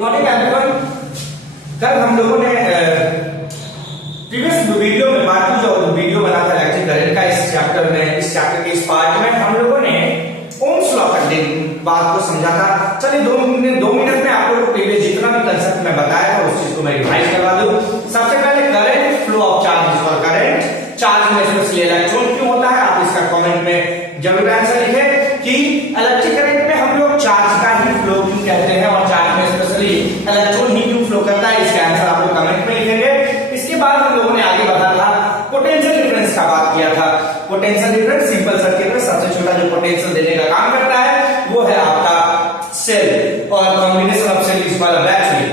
Morning everyone. कल हम लोगों ने प्रीवियस वीडियो में बात जो वीडियो बना था इलेक्ट्रिक करंट का, इस चैप्टर के इस पार्ट में हम लोगों ने ओम्स लॉ का बात को समझा था। चलिए 2 मिनट में आप लोगों को प्रीवियस जितना भी कंसेप्ट मैं बताया था उस चीज को मैं रिवाइज करवा दूं। सबसे पहले करंट फ्लो ऑफ चार्ज और करंट चार्ज में स्पेशली इलेक्ट्रॉन क्यों होता है, आप इसका कमेंट में जरूर आंसर लिखें कि इलेक्ट्रिक करंट में हम लोग चार्ज का ही फ्लो क्यों कहते हैं और चार्ज में स्पेशली इलेक्ट्रॉन ही क्यों फ्लो करता है, इसका आंसर आप लोग कमेंट में लिखेंगे। इसके बाद हम लोगों ने आगे बढ़ा था, पोटेंशियल डिफरेंस का बात किया था। पोटेंशियल डिफरेंस सिंपल सर्किट में सबसे छोटा जो पोटेंशियल देने का काम करता है वो है आपका सेल और combination of cell is called battery.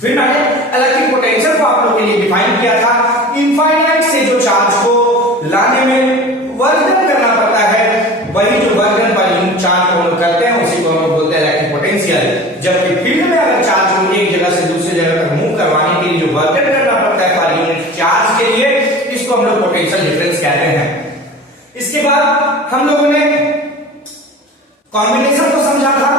फिर मैंने इलेक्ट्रिक पोटेंशियल को आप लोगों के लिए डिफाइन किया था, इनफाइनाइट से जो चार्ज को लाने में वर्धन करना पड़ता है, वही जो वर्धन पर यूनिट चार्ज को हम लोग करते हैं उसी को हम लोग बोलते हैं इलेक्ट्रिक पोटेंशियल। जबकि फील्ड में अगर चार्ज को एक जगह से दूसरी जगह तक मूव करवाने के लिए जो वर्धन करना पड़ता है पर यूनिट चार्ज के लिए, इसको हम लोग पोटेंशियल डिफरेंस कहते हैं। इसके बाद हम लोगों ने कॉम्बिनेशन को समझा था,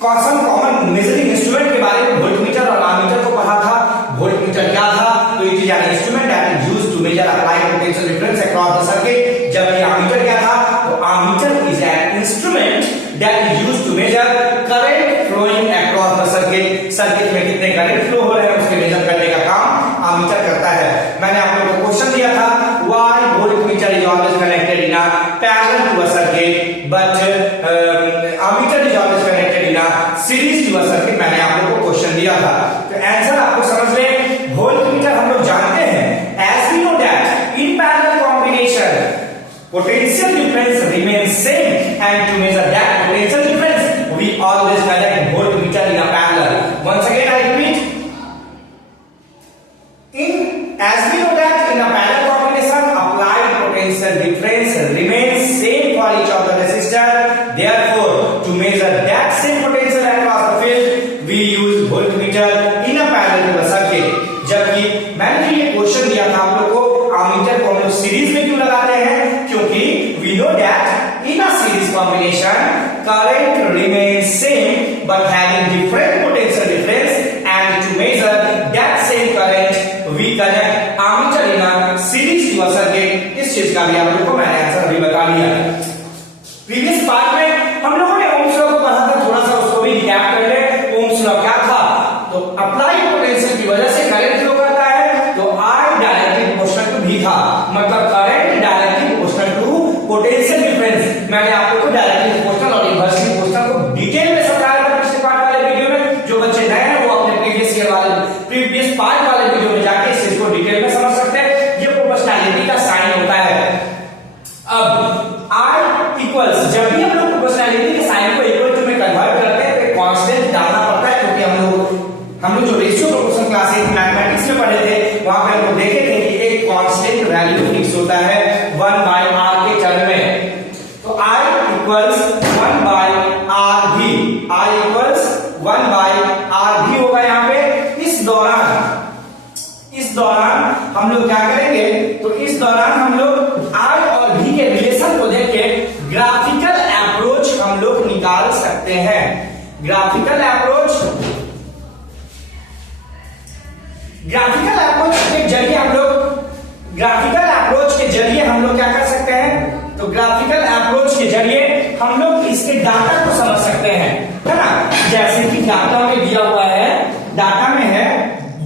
कॉमन मेजरिंग इंस्ट्रूमेंट के बारे में वोल्टमीटर और एमीटर को पढ़ा था। वोल्टमीटर क्या था, तो it is an instrument that is used to measure applied potential difference across the circuit. जबकि एमीटर क्या था, तो ammeter is an instrument that is used to measure current flowing across the circuit. Circuit में कितने current flow हो रहे हैं उसके मेजर करने का काम एमीटर करता है। मैंने आप लोगों को क्वेश्चन दिया था, why voltmeter is always connected in a parallel to a circuit but ammeter is always connected in a series to a circuit. मैंने आप लोगों को क्वेश्चन दिया था, तो आंसर आपको समझ लें। वोल्टमीटर हम लोग जानते हैं, as we know that in parallel combination potential difference remains same and to measure that potential difference we always connect voltmeter in a parallel. Once again I repeat, as we know that in a parallel combination applied potential difference remains same for each of the resistor, therefore to measure that same potential across the field we use voltmeter in a parallel to a circuit. जबकि मैंने ये question दिया था आप लोग को, ammeter को हम लोग सीरीज में क्यों लगाते हैं, क्योंकि we know that in a series combination current remains same but having different potential difference, and to measure that same current we connect ammeter in a series to a circuit। इस चीज का भी आप लोगों को मैंने आंसर अभी बता दिया। प्रीवियस पार्ट में हम लोगों ने ओम्स लॉ को पढ़ा था, थोड़ा सा उसको भी रिकैप कर ले। ओम्स लॉ क्या था, तो अप्लाइड पोटेंशियल की वजह से करंट फ्लो करता है, तो I directly proportional to V था, मतलब current directly proportional to potential difference. मैंने आप लोगों को डायरेक्टली प्रोपोर्शनल और इनवर्सली प्रोपोर्शनल को डिटेल में समझाया था पिछले पार्ट वाले वीडियो में। जो बच्चे नए हैं वो अपने प्रीवियस पार्ट वाले वीडियो में जाके इस चीज को डिटेल में समझ सकते हैं। ये प्रोपोर्शनैलिटी का साइन होता है। अब I इक्वल्स, जब भी हम लोग प्रोपोर्शनैलिटी के साइन को इक्वल टू में कन्वर्ट करते हैं तो कांस्टेंट डालना पड़ता है, क्योंकि हम लोग जो रेशियो प्रोपोर्शन क्लास 8 मैथमेटिक्स में पढ़े थे वहां पे हम लोग देखे थे कि एक कांस्टेंट वैल्यू फिक्स होता है 1/r के टर्म में। तो I इक्वल्स 1/r भी, I इक्वल्स 1/r भी होगा यहाँ पे। इस दौरान हम लोग क्या करेंगे, तो इस दौरान हम लोग I और V के रिलेशन को देख के ग्राफिकल अप्रोच हम लोग निकाल सकते हैं। ग्राफिकल अप्रोच के जरिए हम लोग क्या कर सकते हैं, तो ग्राफिकल अप्रोच के जरिए हम लोग इसके डाटा को समझ सकते हैं, है ना। जैसे कि डाटा में दिया हुआ है, डाटा में है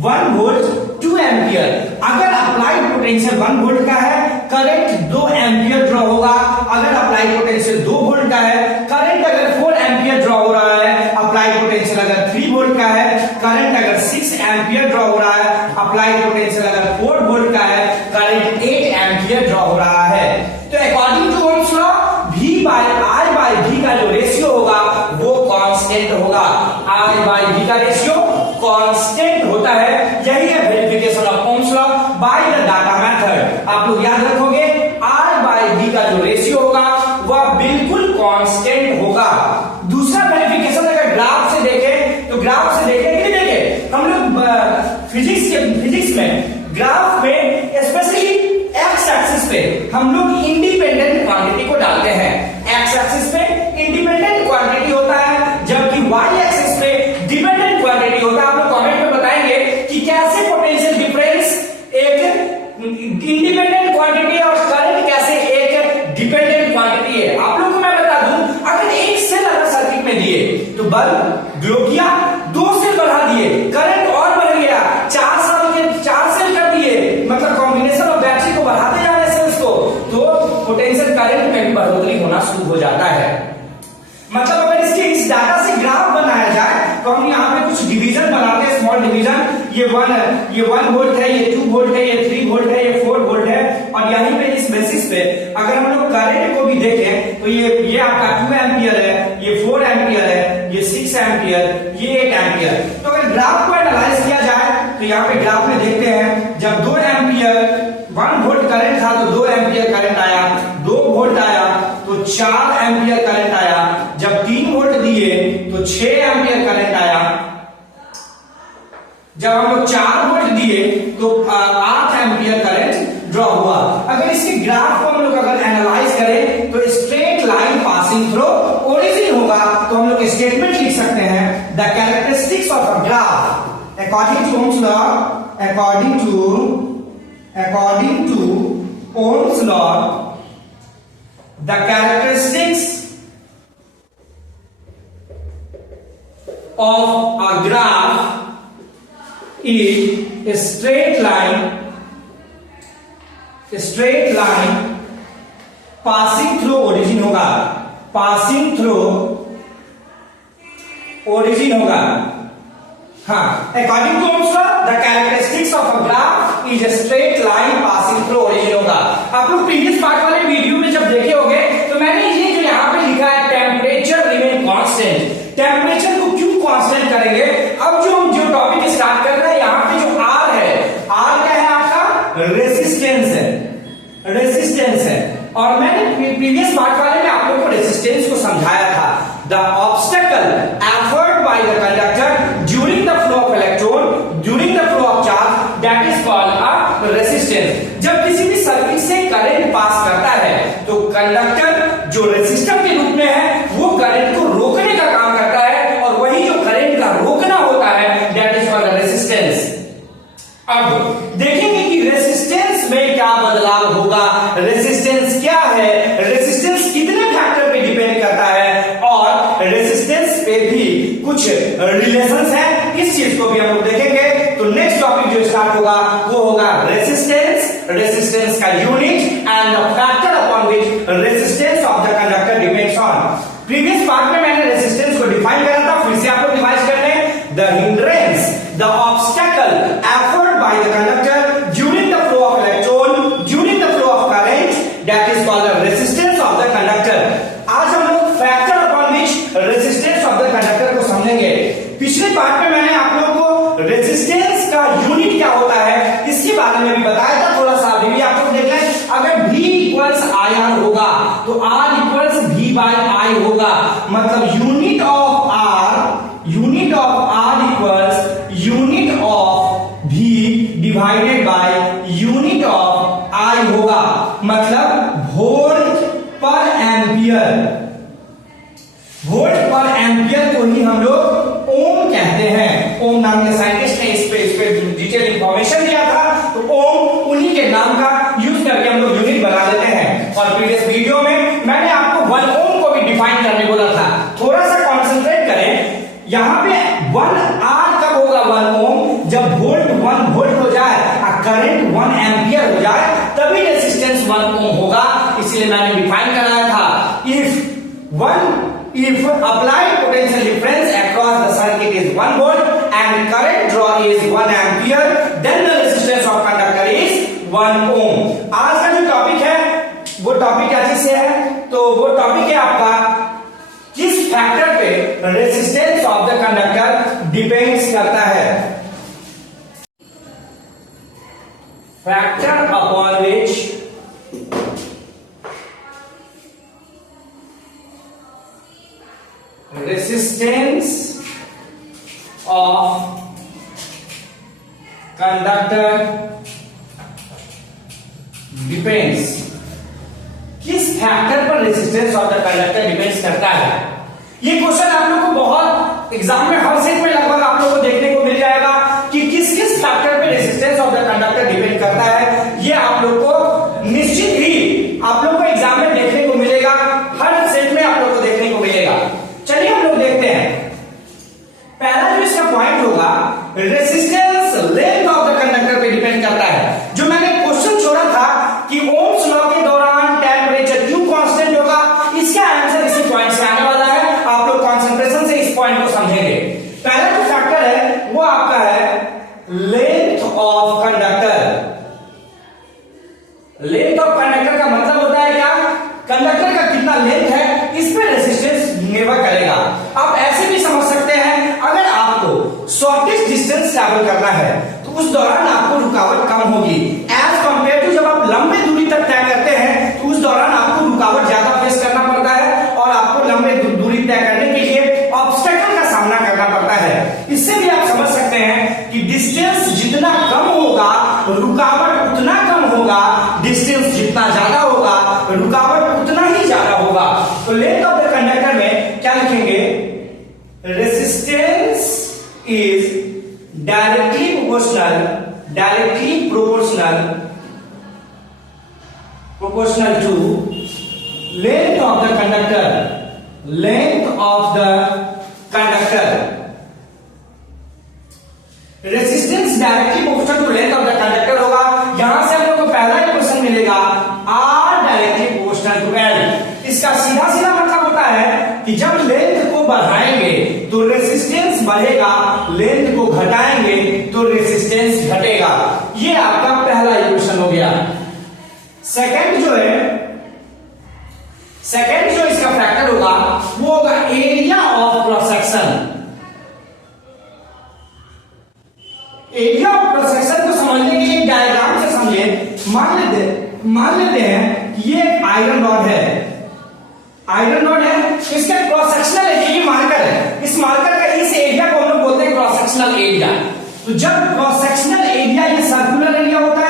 1 वोल्ट 2 एम्पियर। अगर अप्लाइड पोटेंशियल 1 वोल्ट का है, करंट 2 एम्पियर ड्रॉ होगा। अगर अप्लाइड पोटेंशियल 2 वोल्ट का है, करंट अगर 4 एम्पियर ड्रॉ हो रहा है। अप्लाइड पोटेंशियल अगर 3 वोल्ट का है, करंट अगर 6 एम्पियर ड्रॉ हो रहा है। अप्लाइड पोटेंशियल अगर 4 वोल्ट का है, करंट 8 एम्पियर ड्रॉ हो रहा है। तो according to Ohm's law V/I/V का जो रेशियो होगा वो कांस्टेंट होगा। I/V का रेशियो कांस्टेंट होता है। यही है verification of Ohm's law by the data method. आप लोग याद रखोगे I/V का जो रेशियो होगा वह बिल्कुल कांस्टेंट होगा। दूसरा वेरिफिकेशन अगर ग्राफ से देखें, तो ग्राफ से देखें कि नहीं देखें, हम लोग फिजिक्स में ग्राफ में स्पेशली एक्स एक्सिस पे हम लोग इंडिपेंडेंट क्वांटिटी को डालते हैं। एक्स एक्सिस पे इंडिपेंडेंट क्वांटिटी होता है, जबकि वाई एक्सिस पे डिपेंडेंट क्वांटिटी बल्ब ग्लो किया, 2 सेल बढ़ा दिए, करंट और बढ़ गया, 4 सेल कर दिए, मतलब कॉम्बिनेशन ऑफ बैटरी को बढ़ाते जा रहे सेल्स को, तो पोटेंशियल करंट में भी बढ़ोतरी होना शुरू हो जाता है। मतलब अगर इसके इस डाटा से ग्राफ बनाया जाए तो हम यहाँ पे कुछ डिवीजन बनाते हैं, स्मॉल डिवीजन, ये 1 वोल्ट है, ये 2 वोल्ट है, ये 3 वोल्ट है, ये 4 वोल्ट है, और यहीं पे इस बेसिस पे अगर हम लोग करंट को भी देखें तो ये आपका 2 एम्पियर है, ये 4 एम्पियर है, ये 6 एम्पियर, ये 8 एम्पियर। तो अगर ग्राफ को एनालाइज किया जाए तो यहाँ पे ग्राफ में देखते हैं, जब 2 एम्पियर 1 वोल्ट करंट था तो 2 एम्पियर करंट आया, 2 वोल्ट आया तो 4 एम्पियर करंट आया, जब 3 वोल्ट दिए तो 6 एम्पियर करंट आया, जब हम लोग 4 वोल्ट दिए तो 8 एम्पियर करंट ड्रॉ हुआ। अगर इसके ग्राफ को हम लोग अगर एनालाइज करें तो straight line passing through origin होगा, तो हम लोग स्टेटमेंट लिख सकते हैं, the characteristics of a graph according to Ohm's law, according to Ohm's law, the characteristics of a graph is a straight line passing through origin होगा, passing through origin होगा। हाँ, according to Ohm's law, the characteristics of a graph is a straight line passing through origin होगा। आप लोग previous part वाले video में जब देखे होंगे तो मैंने ये जो यहाँ पे लिखा है टेम्परेचर रिमेन कांस्टेंट, टेम्परेचर को क्यों कांस्टेंट करेंगे? अब जो हम जो टॉपिक स्टार्ट कर रहे हैं, यहाँ पे जो R है, R क्या है आपका? रेसिस्टेंस है, और मैंने प्रीवियस पार्ट वाले में आप लोगों को रेसिस्टेंस को समझाया था, the obstacle effort by the conductor during the flow of electron during the flow of charge, that is called a resistance. जब किसी भी सर्किट से करंट पास करता है तो कंडक्टर जो रेसिस्टर के रूप में है वो करंट को रोकने का काम करता है, और वही जो करंट का रोकना होता है दैट इज कॉल्ड रेसिस्टेंस। अब देखेंगे कि रेसिस्टेंस में क्या बदलाव होगा, रेसिस्टेंस क्या है, रेसिस्टेंस कितने फैक्टर पे डिपेंड करता है, और रेसिस्टेंस पे भी कुछ रिलेशंस है, इस चीज को भी हम लोग देखेंगे। तो नेक्स्ट टॉपिक जो स्टार्ट होगा वो होगा रेसिस्टेंस का unit and the factor upon which resistance of the conductor depends on. Previous part में मैंने रेसिस्टेंस को डिफाइन करा था, फिर से आप लोग डिवाइड करते हैं, the hindrance, the obstacle effort by the conductor during the flow of electron during the flow of current, that is called the resistance of the conductor. आज हम लोग factor upon which resistance of the conductor को समझेंगे। पिछले part में मैंने आप लोगों को रेसिस्टेंस का यूनिट क्या होता है इसके बारे में भी बताया था, थोड़ा सा अभी भी आप लोग देख लें। अगर V इक्वल्स IR होगा तो R equals V by I होगा, मतलब unit of R equals unit of V divided by unit of I होगा, मतलब वोल्ट पर एम्पियर को ही हम लोग ओम कहते हैं। ओम नाम के साइंटिस्ट ने इस पे डिटेल इंफॉर्मेशन दिया था, तो ओम उन्हीं के नाम का यूज करके हम लोग यूनिट बना देते हैं। और प्रीवियस वीडियो में मैंने आपको 1 ओम को भी डिफाइन करने बोला था, थोड़ा सा कॉन्सेंट्रेट करें। यहाँ पे 1 आर कब होगा 1 ओम? जब वोल्ट 1 वोल्ट हो जाए और करंट 1 एम्पियर हो जाए, तभी रेसिस्टेंस 1 ओम होगा। इसलिए मैंने डिफाइन कराया था, if applied potential difference across the circuit is 1 volt and current draw is 1 ampere, then the resistance of conductor is 1 ohm। आज का जो टॉपिक है वो टॉपिक क्या चीज से है? तो वो टॉपिक है आपका किस फैक्टर पे resistance of the conductor depends करता है। Factor upon which resistance of conductor depends, किस फैक्टर पर resistance of the conductor depends करता है। ये क्वेश्चन आप लोग को बहुत एग्जाम में हर सेट में लगभग आप लोग को देखने को मिल जाएगा कि किस किस फैक्टर पे resistance of the conductor depend करता है। ये आप लोग को निश्चित ही आप लोग को एग्जाम में देखने को मिलेगा, हर सेट में आप लोग को देखने को मिलेगा। चलिए हम लोग देखते हैं इसका पॉइंट होगा resistance length of the conductor पे डिपेंड करता है। जो मैंने क्वेश्चन छोड़ा था कि ओम्स लॉ के दौरान टेम्परेचर क्यों कांस्टेंट होगा, इसका आंसर इसी पॉइंट से आने वाला है। आप लोग कंसंट्रेशन से इस पॉइंट को समझेंगे। पहला जो फैक्टर है वो आपका है length of conductor. Length of conductor का मतलब होता है क्या, कंडक्टर का कितना लेंथ है इस पे रेजिस्टेंस निर्भर करेगा। आप ऐसे भी समझ सकते हैं, अगर आपको शॉर्टेस्ट डिस्टेंस ट्रैवल करना है तो उस दौरान आपको रुकावट कम होगी एज कंपेयर टू जब आप लंबे दूरी तक तय करते हैं तो उस दौरान आपको रुकावट ज्यादा फेस करना पड़ता है और आपको लंबे दूरी तय करने के लिए ऑब्स्टेकल का सामना करना पड़ता है। इससे भी आप समझ सकते हैं कि डिस्टेंस जितना कम होगा रुकावट उतना कम होगा, डिस्टेंस जितना ज्यादा होगा रुकावट उतना ही ज्यादा होगा। तो लेंथ ऑफ द कंडक्टर में क्या लिखेंगे, resistance is directly proportional to length of the conductor। Resistance directly proportional to length of the conductor होगा। यहां से हम लोग को पहला इक्वेशन मिलेगा R directly proportional to L। इसका सीधा सीधा मतलब होता है कि जब लेंथ को बढ़ाएंगे तो रेसिस्टेंस बढ़ेगा, लेंथ को घटाएंगे तो रेसिस्टेंस घटेगा। ये आपका पहला इक्वेशन हो गया। सेकंड जो इसका फैक्टर होगा वो होगा area of cross section. Area of cross section को समझने के लिए डायग्राम से समझिए। मान लेते हैं कि ये एक आयरन रॉड है, इसका क्रॉस सेक्शनल एरिया मार्कर है। इस मार्कर का इस एरिया को हम लोग बोलते हैं क्रॉस सेक्शनल एरिया। तो जब क्रॉस सेक्शनल एरिया ये सर्कुलर एरिया होता है,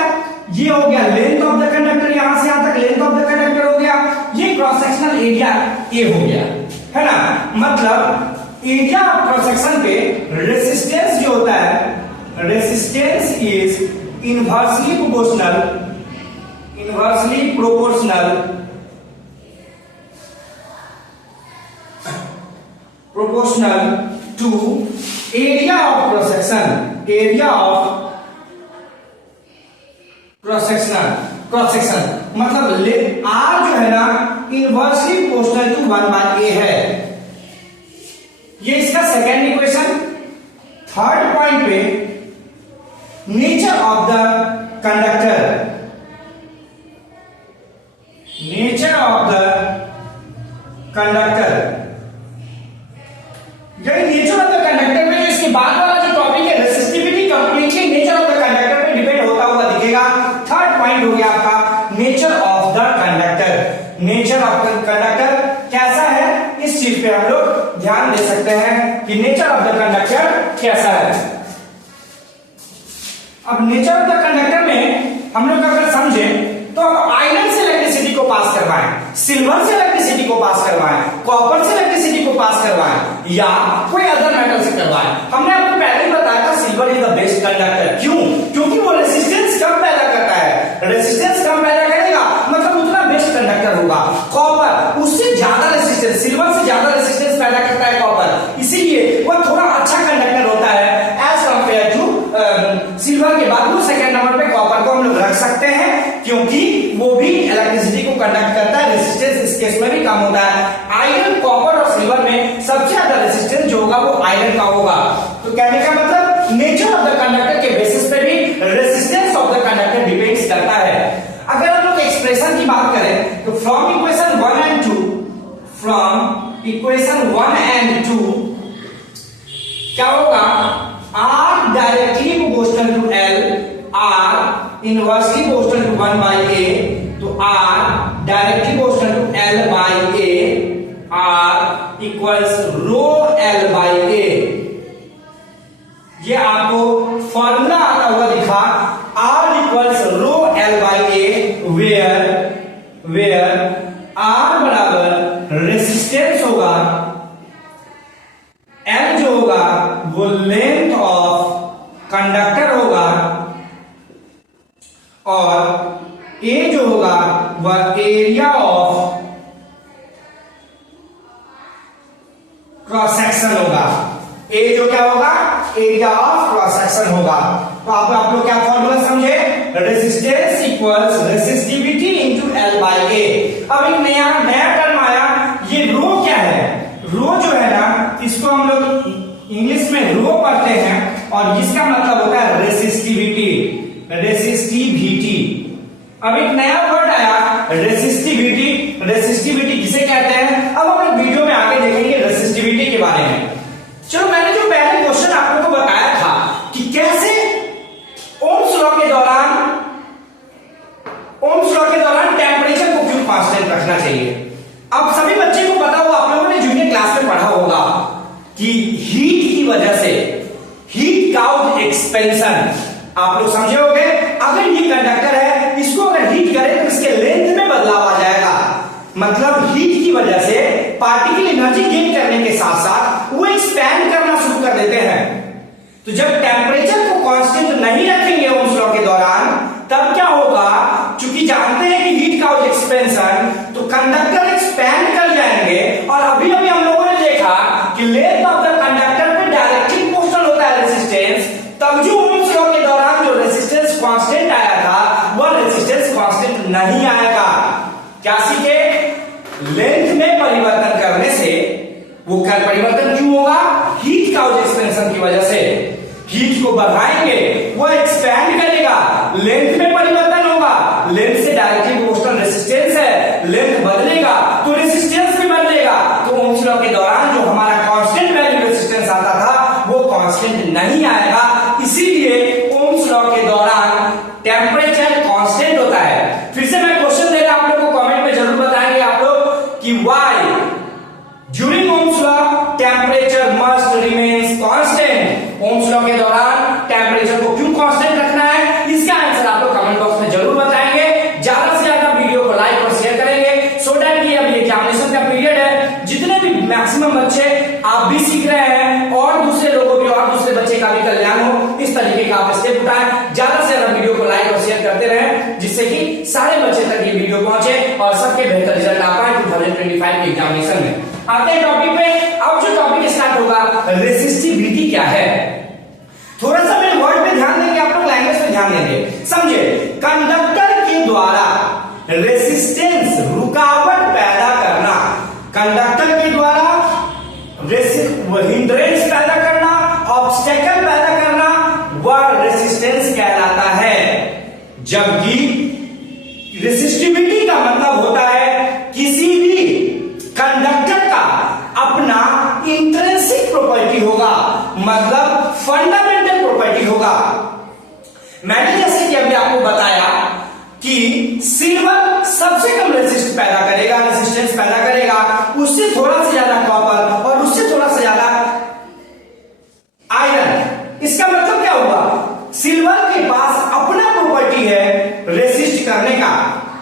ये हो गया लेंथ ऑफ द कंडक्टर, यहां से यहां तक लेंथ ऑफ द कंडक्टर हो गया, ये क्रॉस सेक्शनल एरिया ए हो गया, है ना। मतलब एरिया ऑफ क्रॉस सेक्शन पे रेसिस्टेंस जो होता है, resistance is inversely proportional to area of cross section। Cross section मतलब R जो है ना इनवर्सली प्रोपोर्शनल टू 1/a है। ये इसका सेकेंड इक्वेशन। थर्ड पॉइंट पे नेचर ऑफ द कंडक्टर, यही नेचर ऑफ द कंडक्टर में जो इसके बाद वाला जो टॉपिक है resistivity, completely nature of the conductor पे डिपेंड होता हुआ दिखेगा। थर्ड पॉइंट हो गया आपका nature of the conductor. Nature of the conductor कैसा है, इस चीज पे हम लोग ध्यान दे सकते हैं कि नेचर ऑफ द कंडक्टर कैसा है। अब नेचर ऑफ द कंडक्टर में हम लोग अगर समझे तो अब आयरन से इलेक्ट्रिसिटी को पास करवाएं, सिल्वर से इलेक्ट्रिसिटी को पास करवाएं, कॉपर से इलेक्ट्रिसिटी को पास करवाएं या कोई अदर मेटल से करवाएं। हमने आपको पहले ही बताया था silver is the best conductor. क्यों? क्योंकि वो रेसिस्टेंस कम पैदा करता है। रेसिस्टेंस कम पैदा करेगा मतलब उतना बेस्ट कंडक्टर होगा। कॉपर उससे ज्यादा रेसिस्टेंस, सिल्वर से ज्यादा रेसिस्टेंस पैदा करता है कॉपर, इसीलिए वो थोड़ा अच्छा कंडक्टर होता है एज कंपेयर टू सिल्वर। के बाद वो सेकंड नंबर पे कॉपर को हम लोग रख सकते हैं क्योंकि वो भी इलेक्ट्रिसिटी को कंडक्ट करता है, रेसिस्टेंस इस केस में भी कम होता है। आयरन, कॉपर और सिल्वर में सबसे ज्यादा रेसिस्टेंस जो होगा वो आयरन का होगा। तो कहने का मतलब नेचर ऑफ द कंडक्टर के बेसिस पे भी resistance of the conductor depends करता है। अगर हम लोग एक्सप्रेशन की बात करें तो फ्रॉम इक्वेशन 1 एंड 2 क्या होगा, R directly proportional to L, R inversely proportional to 1/a, तो R directly proportional to L/a, R equals rho L/a। ये आपको फॉर्मूला आता हुआ दिखा, R equals rho L/a, where R बराबर रेसिस्टेंस होगा, L जो होगा वो लेंथ ऑफ कंडक्टर होगा और A जो होगा वह एरिया ऑफ क्रॉस सेक्शन होगा। A जो क्या होगा, एरिया ऑफ क्रॉस सेक्शन होगा। तो आप लोग क्या फॉर्मूला समझे, resistance equals resistivity into L by A। अब एक नया टर्म आया, ये रो क्या है, रो जो है ना इसको हम लोग इंग्लिश में रो पढ़ते हैं और इसका मतलब होता है रेसिस्टिविटी, रेसिस्टिविटी। अब एक नया वर्ड आया रेसिस्टिविटी, रेसिस्टिविटी किसे कहते हैं, अब हम लोग वीडियो में आगे देखेंगे रेसिस्टिविटी के बारे में। चलो मैंने जो पहले क्वेश्चन आप लोगों को बताया था कि कैसे ओम्स लॉ के दौरान टेम्परेचर को क्यों कांस्टेंट रखना चाहिए। अब सभी बच्चे को पता होगा, आप लोगों ने जूनियर क्लास में पढ़ा होगा कि हीट की वजह से हीट काउज एक्सपेंशन, आप लोग समझे होंगे। अगर ये कंडक्टर है, इसको अगर हीट करें तो इसके लेंथ में बदलाव आ जाएगा, मतलब हीट की वजह से पार्टिकल एनर्जी गेन करने के साथ साथ वो एक्सपैंड करना शुरू कर देते हैं। तो जब टेम्परेचर को कांस्टेंट नहीं रखेंगे ओम्स लॉ के दौरान, तब क्या होगा, क्योंकि जानते हैं कि हीट काउज एक्सपेंशन, तो कंडक्टर एक्सपैंड कर जाएंगे। और अभी हम लोगों ने देखा कि लेंथ ऑफ द कंडक्टर पे डायरेक्टली प्रोपोर्शनल होता है रेजिस्टेंस। तब जो ओम्स लॉ के दौरान जो रेजिस्टेंस कांस्टेंट आया था, वह रेजिस्टेंस कांस्टेंट नहीं आएगा। क्या सीखे, लेंथ में परिवर्तन करने से वो परिवर्तन क्यों होगा, हीट काउज एक्सपेंशन की वजह से। हीट को बढ़ाएंगे, वो एक्सपैंड करेगा, लेंथ में परिवर्तन होगा, लेंथ से डायरेक्टली प्रोपोर्शनल रेजिस्टेंस है, लेंथ बदलेगा तो रेजिस्टेंस भी बदलेगा। तो ओम्स लॉ के दौरान जो हमारा कांस्टेंट वैल्यू रेजिस्टेंस आता था वो कांस्टेंट नहीं आएगा। इसीलिए ओम्स लॉ के दौरान टेम्परेचर कांस्टेंट होता है। फिर से मैं क्वेश्चन दे रहा हूं, आप लोगों को कमेंट में जरूर बताएंगे आप लोग कि why during Ohm's law temperature must remains constant. Ohm's law के दौरान टेम्परेचर को क्यों कांस्टेंट रखना है, इसका आंसर आप लोग कमेंट बॉक्स में जरूर बताएंगे। ज्यादा से ज्यादा वीडियो को लाइक और शेयर करेंगे, सो दैट कि अब ये एग्जामिनेशन का पीरियड है, जितने भी मैक्सिमम बच्चे आप भी सीख रहे हैं और दूसरे लोगों भी और दूसरे बच्चे का भी कल्याण हो, इस तरीके का आप स्टेप उठाएं। ज्यादा से ज्यादा वीडियो को लाइक और शेयर करते रहें, जिससे कि सारे बच्चे तक ये वीडियो पहुंचे और सबके बेहतर रिजल्ट आ पाए 2025 के एग्जामिनेशन में। आते हैं टॉपिक पे। अब जो टॉपिक स्टार्ट होगा, रेसिस्टिविटी क्या है। थोड़ा सा मेरे वर्ड पे ध्यान देंगे, आप लोग लैंग्वेज पे ध्यान देंगे। समझे, कंडक्टर के द्वारा रेसिस्टेंस रुकावट पैदा करना, कंडक्टर के द्वारा हिंड्रेंस पैदा करना, ऑब्स्टेकल पैदा करना, वह रेसिस्टेंस कहलाता है। जबकि रेसिस्टिविटी का मतलब होता है किसी भी कंडक्टर का अपना इंट्रिंसिक प्रॉपर्टी होगा, मतलब फंडामेंटल प्रॉपर्टी होगा। मैंने जैसे कि अभी आपको बताया कि सिल्वर सबसे कम रेसिस्ट पैदा करेगा, रेसिस्टेंस पैदा करेगा, उससे थोड़ा सा ज्यादा कॉपर और उससे थोड़ा सा ज्यादा आयरन। इसका मतलब क्या हुआ, सिल्वर के पास अपना प्रॉपर्टी है रेसिस्ट करने का।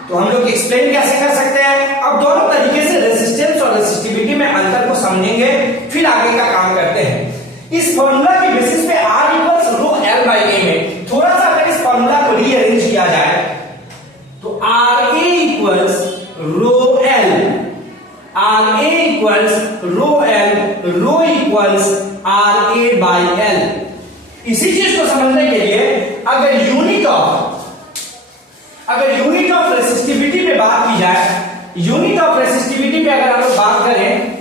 तो हम लोग एक्सप्लेन कैसे कर सकते हैं, अब दोनों तरीके से रेसिस्टेंस और रेसिस्टिविटी में अंतर को समझेंगे, फिर आगे का काम करते हैं। इस फॉर्मूला के बेसिस पे R equals rho L by A में थोड़ा सा अगर इस फॉर्मूला को रीअरेंज किया जाए तो RA equals rho L, RA equals rho L, रो इक्वल्स RA बाय L। इसी चीज को समझने के लिए अगर यूनिट ऑफ रेसिस्टिविटी पे बात की जाए, यूनिट ऑफ रेसिस्टिविटी पे अगर हम लोग बात करें,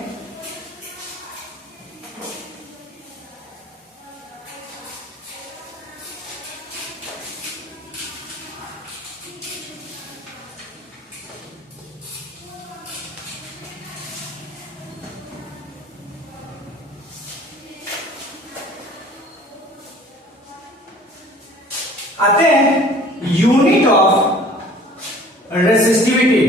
आते हैं unit of resistivity.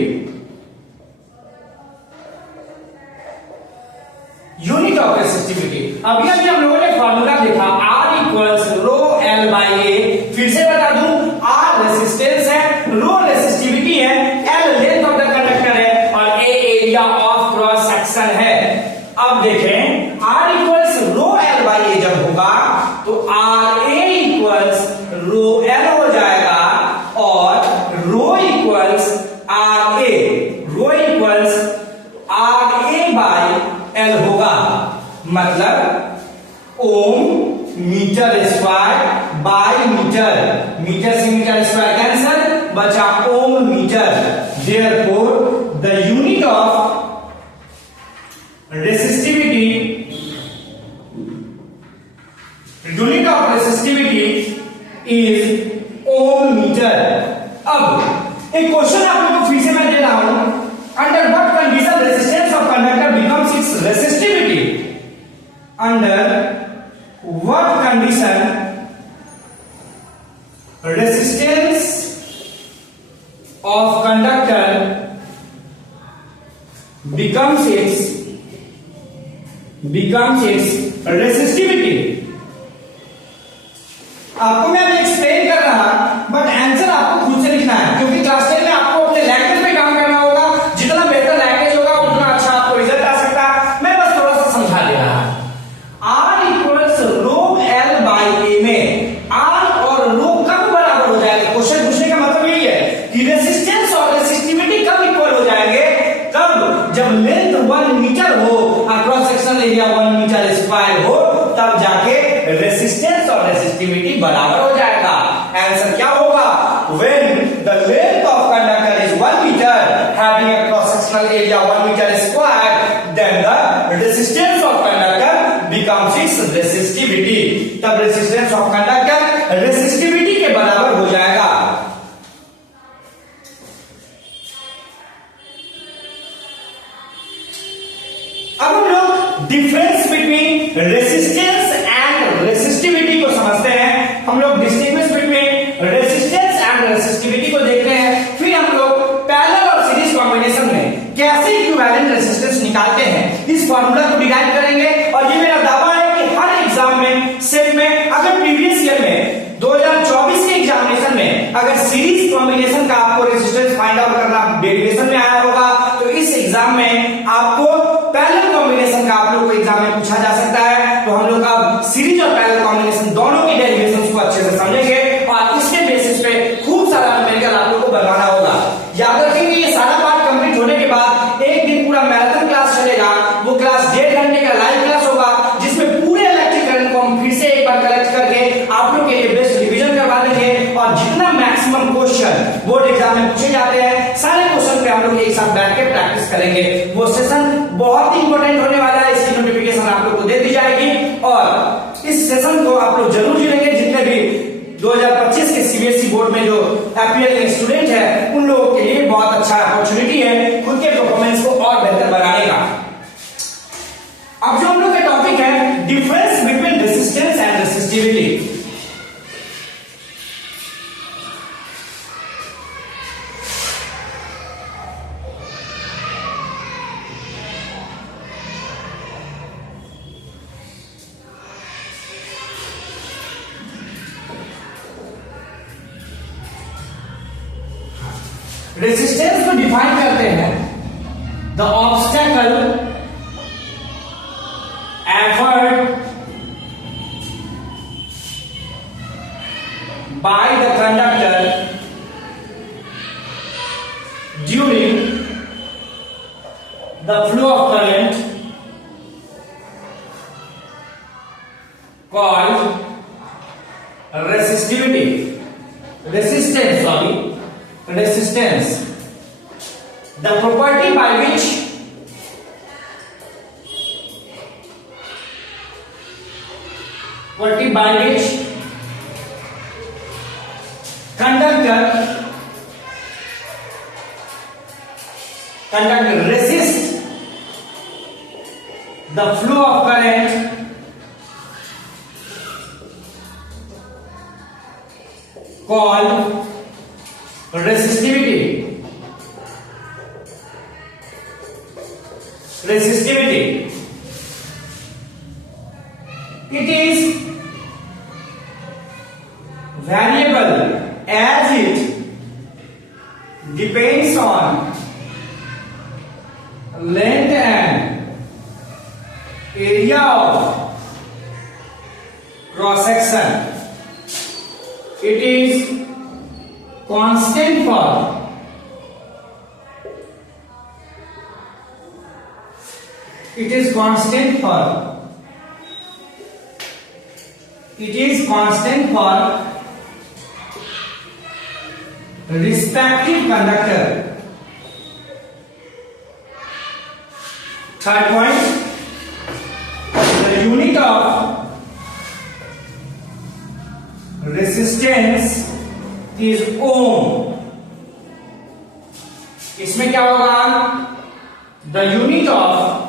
Unit of resistivity अभी हम लोगों ने फॉर्मूला देखा, R equals rho L by A। फिर से बता दूं, R रेसिस्टेंस है, रो रेसिस्टिविटी है, L length of the conductor है और A area of cross section है। अब देखें, R equals rho L by A जब होगा तो RA इक्वल्स रो L हो जाएगा और rho equals RA। Metre square by metre, metre से मीटर स्क्वायर कैंसल, बचा ohm metre. Therefore the unit of resistivity, unit of resistivity is ohm meter। अब एक क्वेश्चन आप लोगों को फिर से मैं दे रहा हूं, under what condition resistance of conductor becomes it's resistivity, under what condition resistance of conductor becomes its resistivity। आपको मैं अभी एक्सप्लेन कर रहा, बट आंसर आपको खुद से लिखना है, क्योंकि क्लास 10 में आपको अपने लैंग्वेज पे काम करना होगा। जितना बेहतर लैंग्वेज होगा उतना अच्छा आपको रिजल्ट आ सकता है। मैं बस थोड़ा सा समझा दे रहा हूं। R equals rho L by A में R और रो कब बराबर हो जाएगा? क्वेश्चन पूछने का मतलब यही है कि रेजिस्टेंस और रेसिस्टिविटी कब इक्वल हो जाएंगे? कब? जब लेंथ 1 मीटर हो, cross sectional area 1 metre square हो, तब जाके रेजिस्टेंस और रेसिस्टिविटी बराबर हो जाएगा। आंसर क्या होगा? When the length of conductor is 1 meter having a cross sectional area 1 meter square, then the resistance of conductor becomes its resistivity। तब रेजिस्टेंस ऑफ कंडक्टर रेसिस्टिविटी के बराबर हो जाएगा। अब हम लोग difference between resistance and resistivity को समझते हैं। हम लोग distinguish between resistance and resistivity को देखते हैं। फिर हम लोग पैरेलल और सीरीज कॉम्बिनेशन में कैसे इक्विवेलेंट रेजिस्टेंस निकालते हैं, इस फार्मूला को डिराइव करेंगे। और ये मेरा दावा है कि हर एग्जाम में, सेट में, अगर प्रीवियस ईयर में 2024 के एग्जामिनेशन में अगर सीरीज कॉम्बिनेशन का आपको रेजिस्टेंस फाइंड आउट करना डेरिवेशन में आया होगा, तो इस एग्जाम में आपको पैरेलल कॉम्बिनेशन का आप लोग को एग्जाम में पूछा जा सकता है। तो हम लोग अब सीरीज और पैरेलल कॉम्बिनेशन दोनों के डेरिवेशंस को अच्छे से समझेंगे और इसके बेसिस पे खूब सारा न्यूमेरिकल आप लोग को बनाना होगा। याद रखेंगे ये सारा पार्ट कंप्लीट होने के बाद एक दिन पूरा मैराथन क्लास चलेगा। वो क्लास 1.5 घंटे का लाइव क्लास होगा, जिसमें पूरे इलेक्ट्रिक करंट को हम फिर से एक बार कलेक्ट करके आप लोग के लिए बेस्ट रिवीजन करवा देंगे। और जितना मैक्सिमम क्वेश्चन बोर्ड एग्जाम में पूछे जाते हैं, सारे क्वेश्चन पे हम लोग एक साथ बैठ के प्रैक्टिस करेंगे। वो सेशन बहुत ही इंपॉर्टेंट होने वाला है, इसकी नोटिफिकेशन आप लोग को दे दी जाएगी। और इस सेशन को आप लोग जरूर जुड़ेंगे। जितने भी 2025 के सीबीएसई बोर्ड में जो अपीयरिंग स्टूडेंट है, उन लोगों के लिए बहुत अच्छा अपॉर्चुनिटी है खुद के परफॉर्मेंस को और बेहतर बनाने का। अब जो हम लोग का टॉपिक है difference between resistance and resistivity. Resistance को डिफाइन करते हैं the obstacle effort by the conductor during the flow of current called resistivity, resistance, the property by which conductor resist the flow of current called resistivity. It is variable as it depends on length and area of cross section. It is constant for It is constant for respective conductor. Third point, the unit of resistance is ohm. इसमें क्या होगा? The unit of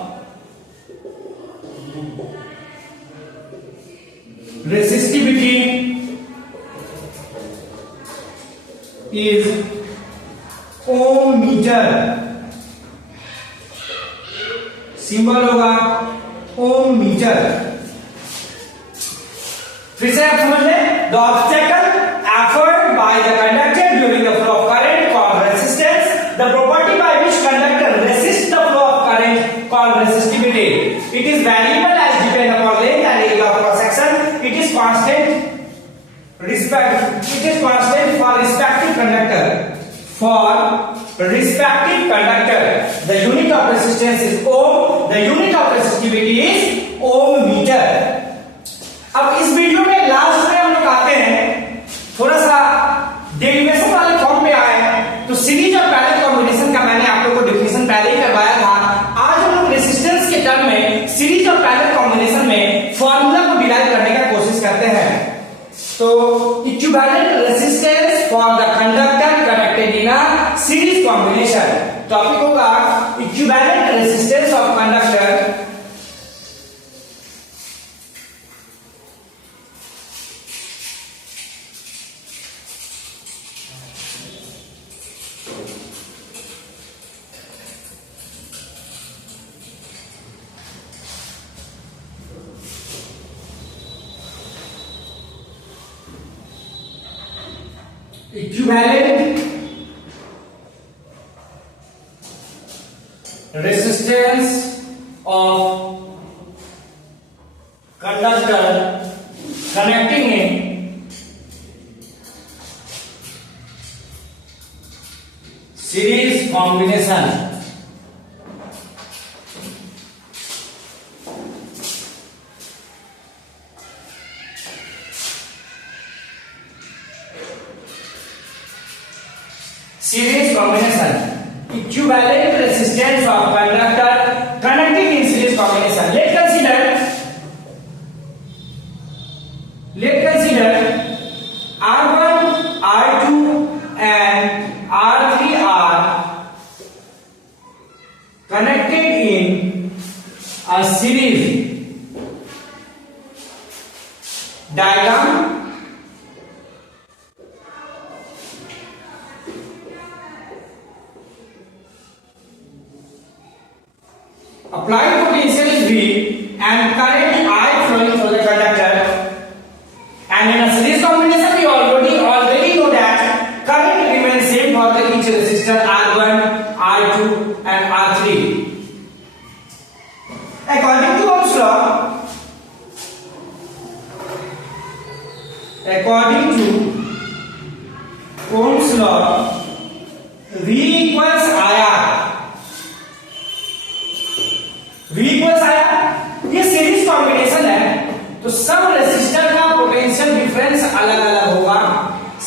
resistivity is ohm meter. Symbol होगा ओम metre. फिर से आप समझ लें, the obstacle offered by the conductor during the flow of current called resistance. The property by which conductor resists the flow of current called resistivity. It is variable as depend upon length and area of cross section. It is constant for respective conductor. For respective conductor, the unit of resistance is ohm. The unit of resistivity is ohm meter. अब इस video में last में हम लोग आते हैं थोड़ा सा डेरिवेशन वाले फॉर्म पे आए हैं. तो सीरीज और पैरेलल कॉम्बिनेशन का मैंने आप लोगों को डेफिनेशन पहले ही करवाया था. आज हम लोग रेजिस्टेंस के टर्म में सीरीज और पैरेलल कॉम्बिनेशन में फॉर्मूला को डिराइव करने का कोशिश करते हैं. तो equivalent resistance for the conductor connected in a series combination. Topic होगा equivalent resistance of conductor equivalent resistance of conductor connecting in series combination. Series combination, equivalent resistance of conductor connecting in series combination. Let's consider R1, R2 and R3 are connected in a series. Diagram. Applied potential is V and current I flowing through the conductor. And in a series combination, we already know that current remains same for the each resistor R1, R2, and R3. According to Ohm's law, V equals IR. V equals IR. ये series combination है, तो सब resistor का potential difference अलग अलग होगा.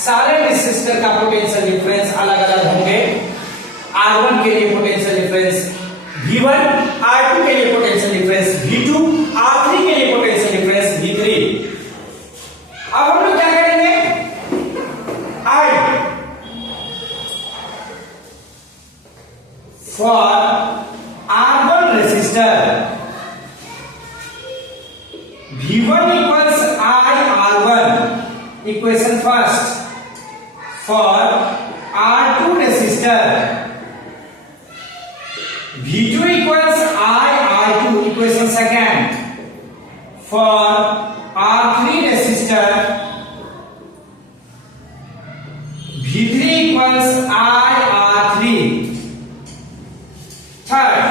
सारे resistor का पोटेंशियल डिफरेंस अलग अलग होंगे. R1 के लिए पोटेंशियल डिफरेंस V1, R2 के लिए पोटेंशियल डिफरेंस V2, R3 के लिए पोटेंशियल डिफरेंस V3. अब हम लोग क्या करेंगे? I for R1 resistor, V1 equals I R1, equation first. For R2 resistor, V2 equals I R2, equation second. For R3 resistor, V3 equals I R3. Third,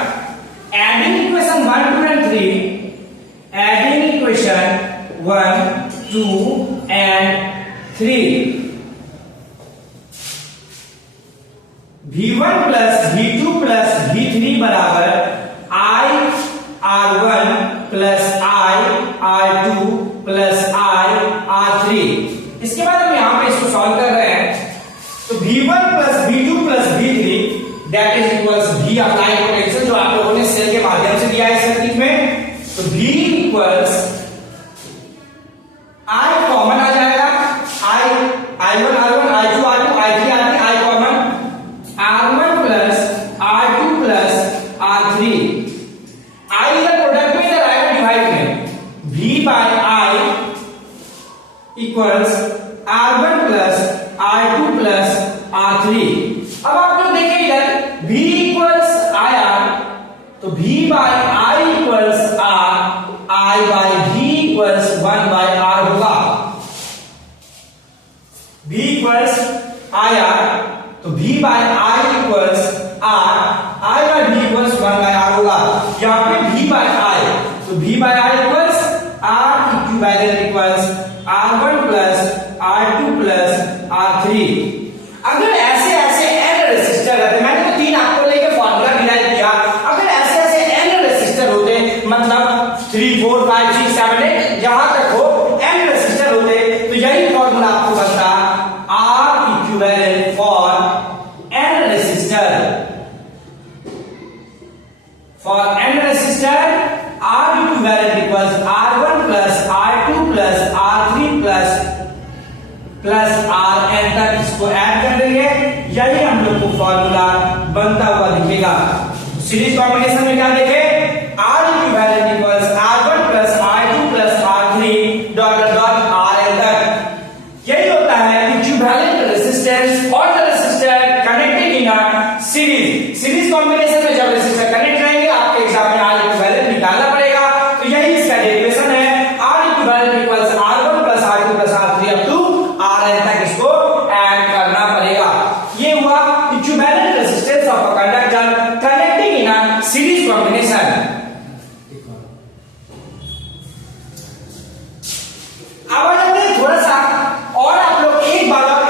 adding equation 1, 2 and 3, adding equation 1, 2 and 3, V1 plus V2 plus V3 बराबर I R1 plus I R2 plus I R3। इसके बाद हम यहाँ पे इसको solve कर रहे हैं, तो V1 plus V2 plus V3 that is equals V applied potential, जो आप लोगों ने सेल के माध्यम से दिया है सर्किट में। तो V इक्वल्स I कॉमन आ जाएगा, I1 R1 I2 R2 I3 R3 I common, R1 plus R2 plus R3, I इधर प्रोडक्ट में, इधर आएगा डिवाइड में, V by I equals R1 plus R2 plus R3। अब आप लोग देखिए इधर V इक्वल्स IR, तो V by I equals R, I by V equals 1 by R होगा। V इक्वल्स IR, तो V by I equals R, I by V equals 1 by R होगा। यहाँ पे V बाय I, तो V by I equals R equivalent equals R1 plus R2 plus R3। अगर ऐसे ऐसे n resistor रहते, मैंने तो 3 आपको लेके फॉर्मूला डिराइव किया, अगर ऐसे ऐसे n रेसिस्टर होते, मतलब 3 4 5 6 7 8 जहां तक हो n रेसिस्टर होते, तो यही फॉर्मूला आपको बनता R equivalent for n resistor. For n resistor R equivalent equals R1 plus R2 plus R3 plus Rn तक इसको ऐड कर देंगे, यही हम लोग को फॉर्मूला बनता हुआ दिखेगा। सीरीज कॉम्बिनेशन में क्या देखे, R equivalent equals R1 plus R2 plus R3 dot dot Rn तक। यही होता है इक्विवेलेंट रेजिस्टेंस और the resistor connected in a series. Series combination में जब रेसिस्टर कनेक्ट रहेंगे, आपके एग्जाम में R इक्विवेलेंट निकालना पड़ेगा, तो यही इसका डेरिवेशन है, R equivalent equals R1 plus R2 plus R3 up to Rn तक इसको ऐड करना पड़ेगा। ये हुआ equivalent resistance of a conductor connecting in a series combination. अब आ जाते हैं थोड़ा सा और, आप लोग एक बार और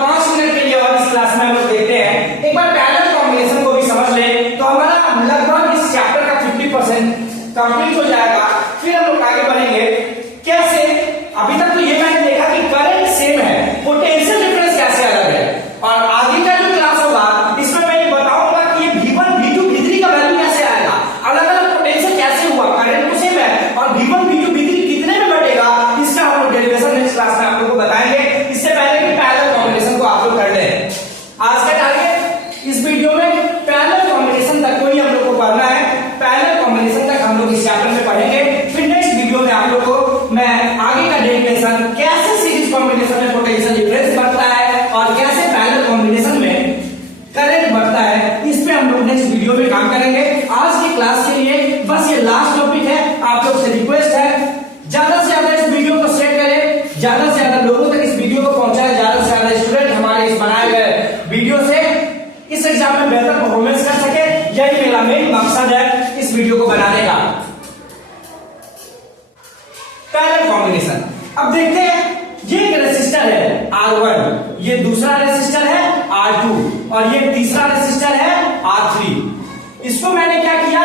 5 मिनट के लिए और इस क्लास में हम लोग देखते हैं, एक बार पैरेलल कॉम्बिनेशन को भी समझ ले, तो हमारा लगभग इस चैप्टर का 50% कंप्लीट हो जाएगा। फिर हम लोग आगे बढ़ेंगे कैसे। अभी तक तो ये मैंने देखा कि करंट सेम है, पोटेंशियल डिफरेंस कैसे अलग है, और आगे का जो क्लास होगा इसमें मैं ये बताऊंगा कि ये V1 V2 V3 का वैल्यू कैसे आएगा, अलग अलग पोटेंशियल कैसे हुआ, करंट तो सेम है और V1 V2 V3 कितने में बढ़ेगा, इसका हम लोग डेरिवेशन नेक्स्ट क्लास में आप लोगों को बताएंगे। इससे पहले कि पैरेलल कॉम्बिनेशन को आप लोग कर लें, आज का टारगेट इस वीडियो में पैरेलल कॉम्बिनेशन तक को ही हम लोग को पढ़ना है। पैरेलल कॉम्बिनेशन तक हम लोग इस चैप्टर में पढ़ेंगे, फिर नेक्स्ट वीडियो में आप लोग को मैं आगे का डेरिवेशन, कैसे सीरीज कॉम्बिनेशन में पोटेंशियल डिफरेंस बढ़ता है और कैसे पैरेलल कॉम्बिनेशन में करंट बढ़ता है, इस पे हम लोग नेक्स्ट वीडियो में काम करेंगे। आज की क्लास के लिए बस ये लास्ट टॉपिक है। आप लोग से रिक्वेस्ट है, ज्यादा से ज्यादा इस वीडियो को शेयर करें, ज्यादा से ज्यादा लोगों तक इस वीडियो को पहुंचाएं, ज्यादा से ज्यादा स्टूडेंट हमारे इस बनाए गए वीडियो से इस एग्जाम में बेहतर परफॉर्मेंस कर सके, यही मेरा मेन मकसद है इस वीडियो को बनाने का। पैरेलल कॉम्बिनेशन, अब देखते हैं, ये एक रेसिस्टर है R1, ये दूसरा रेसिस्टर है R2 और ये तीसरा रेसिस्टर है R3। इसको मैंने क्या किया,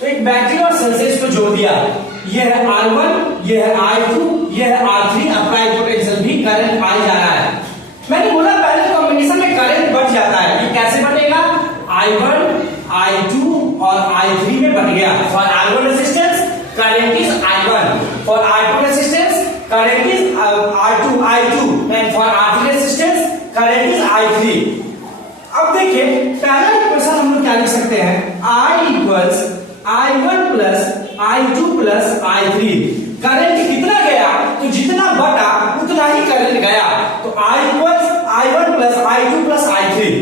तो एक बैटरी और सेल से इसको जोड़ दिया, ये है R1, ये है R2, ये है R3, अप्लाइड पोटेंशियल भी करंट आ जा रहा है। मैंने बोला पैरेलल कॉम्बिनेशन में करंट बढ़ जाता है, ये कैसे बढ़ेगा, I1 I2 और I3 में बढ़ गया। For R1 resistance current is I1, for R2 resistance current is R2 I2 and for R3 resistance current is I3। अब देखिए पहला इक्वेशन हम लोग क्या लिख सकते हैं, I equals I1 plus I2 plus I3। Current कितना गया, तो जितना बढ़ा उतना ही करंट गया, तो I equals I1 plus I2 plus I3।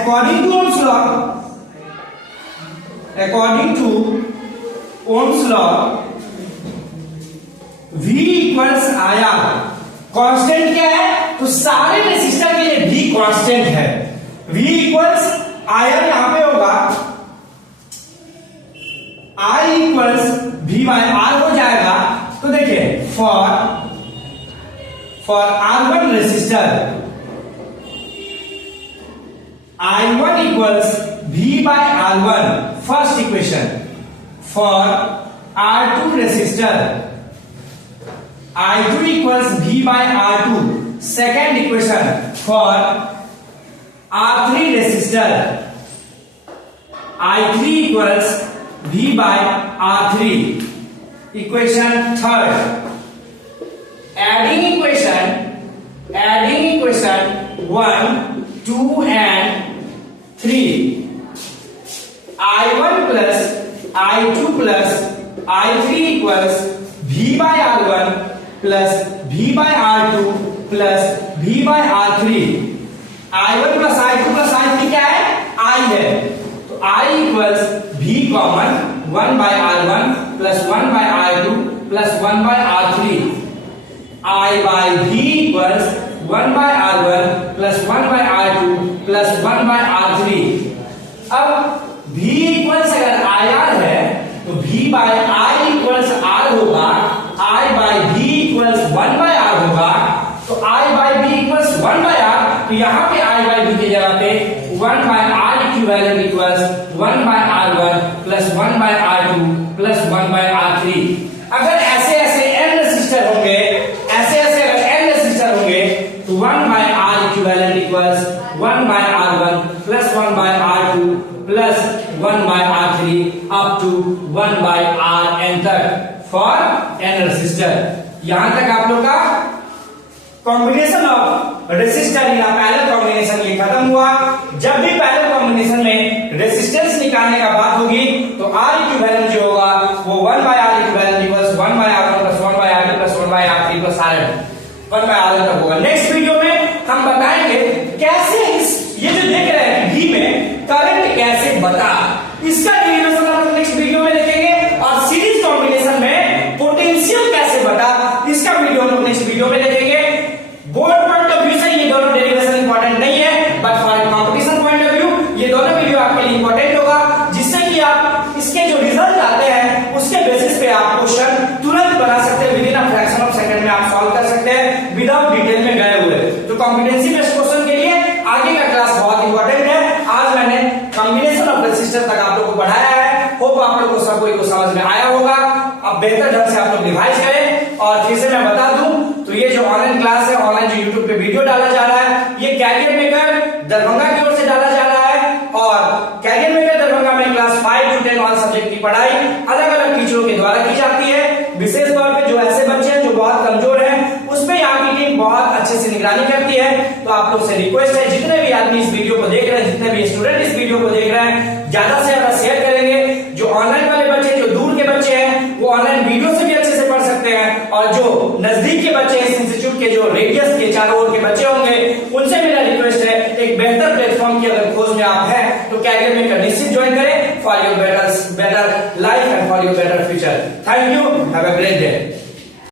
According to Ohm's law, according to Ohm's law, V equals IR। Constant क्या है, तो सारे रेसिस्टर के लिए V कांस्टेंट है। V इक्वल्स IR यहां पे होगा, I equals V by R हो जाएगा। तो देखिए for R1 resistor I1 equals V by R1, first equation. For R2 resistor I2 equals V by R2. Second equation for R3 resistor. I3 equals V by R3. Equation third. Adding equation 1, 2 and 3. I1 plus I2 plus I3 equals V by R1 plus V by R2 plus V by R3. I1 plus I2 plus I3 क्या है? I है, तो I equals V common 1 by R1 plus 1 by R2 plus 1 by R3. I by V equals 1 by R1 plus 1 by R2 plus 1 by R3. अब V equals अगर IR है तो V by I equals R होगा, I by V equals 1 by R होगा, तो I by V equals 1 by R, तो यहाँ पे I by V की जगह पे 1 by R equivalent equals 1 by R1 plus 1 by R2 plus 1 by R3. अगर ऐसे n रेसिस्टर होंगे, अगर n रेसिस्टर होंगे तो 1 by R equivalent equals 1 by R1 plus 1 by R2 plus 1 by R3 up to 1 by Rn तक for n resistor. यहां तक आप लोग का कॉम्बिनेशन ऑफ रेसिस्टर या पैरेलल कॉम्बिनेशन ये खत्म हुआ. जब भी पैरेलल कॉम्बिनेशन में रेसिस्टेंस निकालने का बात होगी तो R इक्विवेलेंट जो होगा वो 1 by R equivalent equals 1 by R1 plus 1 by R2 plus 1 by R3 plus Rn 1 by Rn तक होगा. नेक्स्ट वीडियो में हम बताएंगे कैसे ये जो देख रहे हैं V में करंट कैसे बता, इसका डेरिवेशन हम लोग नेक्स्ट वीडियो में देखेंगे. और सीरीज कॉम्बिनेशन में पोटेंशियल कैसे बता, इसका वीडियो हम लोग नेक्स्ट वीडियो में देखेंगे. बोर्ड पॉइंट ऑफ व्यू से ये दोनों डेरिवेशन इंपॉर्टेंट नहीं है, but for competition point of view ये दोनों वीडियो आपके लिए इंपॉर्टेंट होगा, जिससे कि आप इसके जो रिजल्ट आते हैं उसके बेसिस पे आप क्वेश्चन तुरंत बना सकते हैं. With in a fraction of second में आप सॉल्व कर सकते हैं विदाउट डिटेल में गए हुए. तो कॉम्पिटेंसी बेस्ड क्वेश्चन के लिए आगे का क्लास बहुत इंपॉर्टेंट है. आज मैंने कॉम्बिनेशन ऑफ रेसिस्टर तक आप लोगों को पढ़ाया है. होप आप लोगों को सब कोई को समझ में आया होगा. अब बेहतर ढंग से आप लोग रिवाइज करें. और फिर से मैं बता दूं तो ये जो ऑनलाइन क्लास है, ऑनलाइन जो यूट्यूब पे वीडियो डाला जा रहा है, ये कैरियर मेकर दरभंगा की ओर से डाला जा रहा है. और कैरियर मेकर दरभंगा में क्लास 5 to 10 ऑल सब्जेक्ट की पढ़ाई अलग अलग टीचरों के द्वारा की जाती है. विशेष तौर पे जो ऐसे बच्चे हैं जो बहुत कमजोर हैं उस पे यहाँ की टीम बहुत अच्छे से निगरानी करती है. तो आप लोग से रिक्वेस्ट है, जितने भी आदमी इस वीडियो को देख रहे हैं, जितने भी स्टूडेंट इस वीडियो को देख रहे हैं, ज्यादा से ज्यादा शेयर करेंगे. जो ऑनलाइन वाले बच्चे, जो दूर के बच्चे हैं, वो ऑनलाइन वीडियो से भी अच्छे से पढ़ सकते हैं. और जो नजदीक के बच्चे हैं, इस इंस्टीट्यूट के जो रेडियस के चारों ओर के बच्चे होंगे, उनसे मेरा रिक्वेस्ट है एक बेहतर प्लेटफॉर्म की अगर खोज में आप हैं तो कैरियर मेकर निश्चित ज्वाइन करें for your better life and for your better future. Thank you, have a great day.